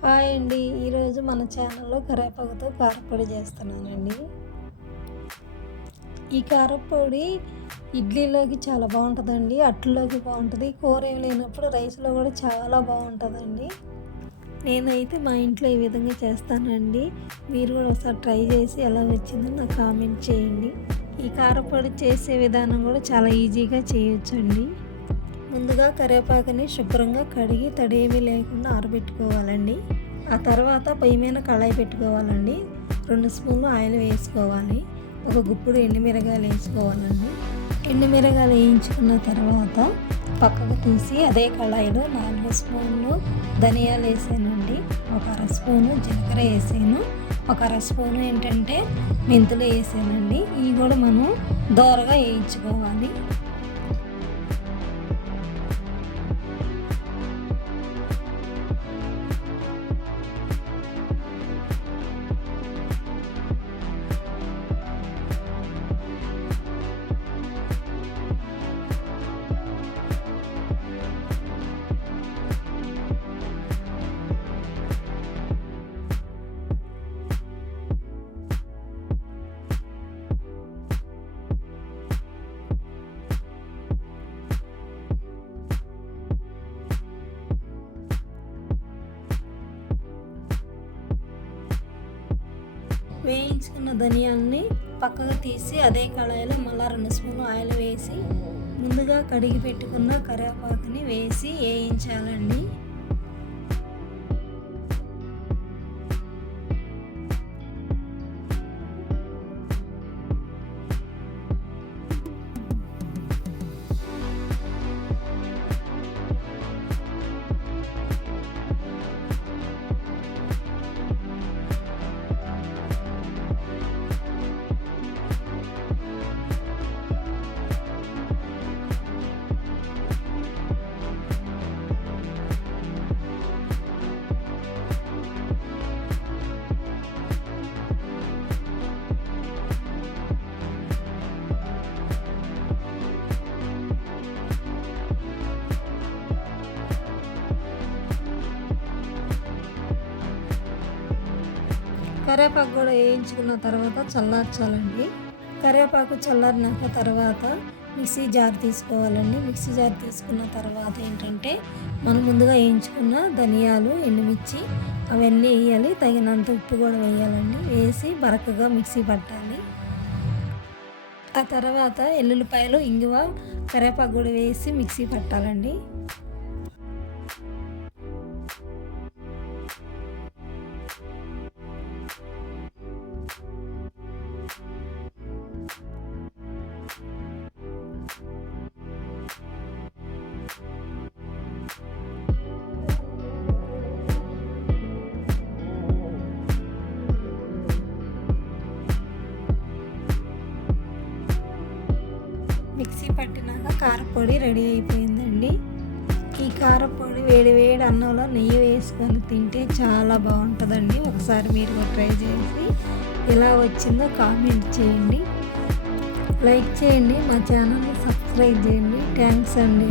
Hi అండి. ఈరోజు మన ఛానల్లో కరివేపాకుతో కారప్పొడి చేస్తున్నానండి. ఈ కారప్పొడి ఇడ్లీలోకి చాలా బాగుంటుందండి, అట్లలోకి బాగుంటుంది, కూర ఏమి లేనప్పుడు రైస్లో కూడా చాలా బాగుంటుందండి. నేనైతే మా ఇంట్లో ఈ విధంగా చేస్తానండి. మీరు కూడా ఒకసారి ట్రై చేసి ఎలా వచ్చిందో నాకు కామెంట్ చేయండి. ఈ కారప్పొడి చేసే విధానం కూడా చాలా ఈజీగా చేయొచ్చండి. ముందుగా కరివేపాకుని శుభ్రంగా కడిగి తడేమీ లేకుండా ఆరబెట్టుకోవాలండి. ఆ తర్వాత పొయ్యి మీద కళాయి పెట్టుకోవాలండి. 2 స్పూన్లు ఆయిల్ వేసుకోవాలి. ఒక గుప్పుడు ఎండుమిరగాయలు వేసుకోవాలండి. ఎండుమిరగాయలు వేయించుకున్న తర్వాత పక్కకు తీసి అదే కళాయిలో 4 స్పూన్లు ధనియాలు వేసానండి. ఒక అర స్పూను జీలకర్ర వేసాను. ఒక అర స్పూను ఏంటంటే మెంతులు వేసానండి. ఇవి కూడా మనం దోరగా వేయించుకోవాలి. వేయించుకున్న ధనియాల్ని పక్కకు తీసి అదే కళాయిలో మళ్ళీ 2 స్పూన్లు ఆయిల్ వేసి ముందుగా కడిగి పెట్టుకున్న కరివేపాకుని వేసి వేయించాలండి. కరివేపాకు కూడా వేయించుకున్న తర్వాత చల్లార్చాలండి. కరివేపాకు చల్లారినాక తర్వాత మిక్సీ జార్ తీసుకోవాలండి. మిక్సీ జార్ తీసుకున్న తర్వాత ఏంటంటే మనం ముందుగా వేయించుకున్న ధనియాలు, ఎండుమిర్చి అవన్నీ వేయాలి. తగినంత ఉప్పు కూడా వేయాలండి. వేసి బరకగా మిక్సీ పట్టాలి. ఆ తర్వాత ఎల్లుల్లిపాయలు, ఇంగువ, కరివేపాకు కూడా వేసి మిక్సీ పట్టాలండి. మిక్సీ పట్టినాక కారపొడి రెడీ అయిపోయిందండి. ఈ కారపొడి వేడి వేడి అన్నంలో నెయ్యి వేసుకొని తింటే చాలా బాగుంటుందండి. ఒకసారి మీరు ట్రై చేసి ఎలా వచ్చిందో కామెంట్ చేయండి, లైక్ చేయండి, మా ఛానల్ని సబ్స్క్రైబ్ చేయండి. థ్యాంక్స్ అండి.